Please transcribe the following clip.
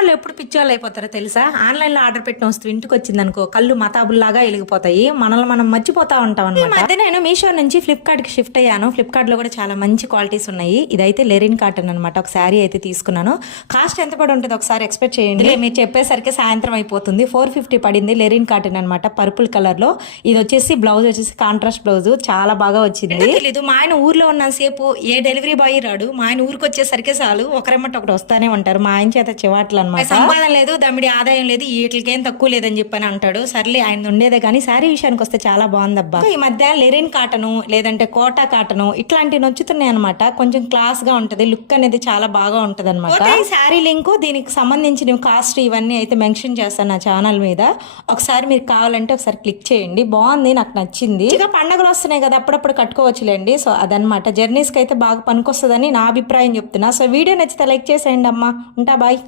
ఆడవాళ్ళు ఎప్పుడు పిచ్చోళ్ళు అయిపోతారో తెలుసా? ఆన్లైన్లో ఆర్డర్ పెట్టిన వస్తువు ఇంటికి వచ్చింది అనుకో కళ్ళు మతాబుల్లాగా వెలిగిపోతాయి మనల్ని మనం మర్చిపోతా ఉంటాం అనమాట మధ్య నేను మీషో నుంచి ఫ్లిప్కార్ట్కి షిఫ్ట్ అయ్యాను. ఫ్లిప్కార్ట్లో కూడా చాలా మంచి క్వాలిటీస్ ఉన్నాయి. ఇదైతే లెరిన్ కాటన్ అనమాట ఒక శారీ అయితే తీసుకున్నాను. కాస్ట్ ఎంత పడి ఉంటుంది ఒకసారి ఎక్స్పెక్ట్ చేయండి. మీరు చెప్పేసరికి సాయంత్రం అయిపోతుంది. ఫోర్ ఫిఫ్టీ పడింది లెరిన్ కాటన్ అనమాట పర్పుల్ కలర్లో ఇది వచ్చేసి బ్లౌజ్ వచ్చేసి కాంట్రాస్ట్ బ్లౌజ్. చాలా బాగా వచ్చింది. తెలీదు. మా ఆయన ఊర్లో ఉన్నంతసేపు ఏ డెలివరీ బాయ్ రాడు. మా ఆయన ఊరికి వచ్చేసరికి చాలు. ఒకరెమ్మట ఒకటి వస్తానే ఉంటారు. మా ఆయన చేత చివాట్లు అనమాట సంపాదన లేదు దమ్మిడి ఆదాయం లేదు వీటికేం తక్కువ లేదని చెప్పని అంటాడు. సర్లే ఆయన ఉండేదే కానీ శారీ విషయానికి వస్తే చాలా బాగుందబ్బా. ఈ మధ్య లెరిన్ కాటను లేదంటే కోటా కాటను ఇట్లాంటివి నచ్చుతున్నాయి అనమాట కొంచెం క్లాస్గా ఉంటది లుక్ అనేది చాలా బాగా ఉంటది అనమాట ఈ శారీ లింక్ దీనికి సంబంధించిన కాస్ట్ ఇవన్నీ అయితే మెన్షన్ చేస్తాను నా ఛానల్ మీద. ఒకసారి మీరు కావాలంటే ఒకసారి క్లిక్ చేయండి. బాగుంది నాకు నచ్చింది. ఇక పండగలు వస్తున్నాయి కదా అప్పుడప్పుడు కట్టుకోవచ్చులేండి. సో అదనమాట జర్నీస్కి అయితే బాగా పనికొస్తుందని నా అభిప్రాయం చెప్తున్నా. సో వీడియో నచ్చితే లైక్ చేసేయండి అమ్మా. ఉంటా బాయ్.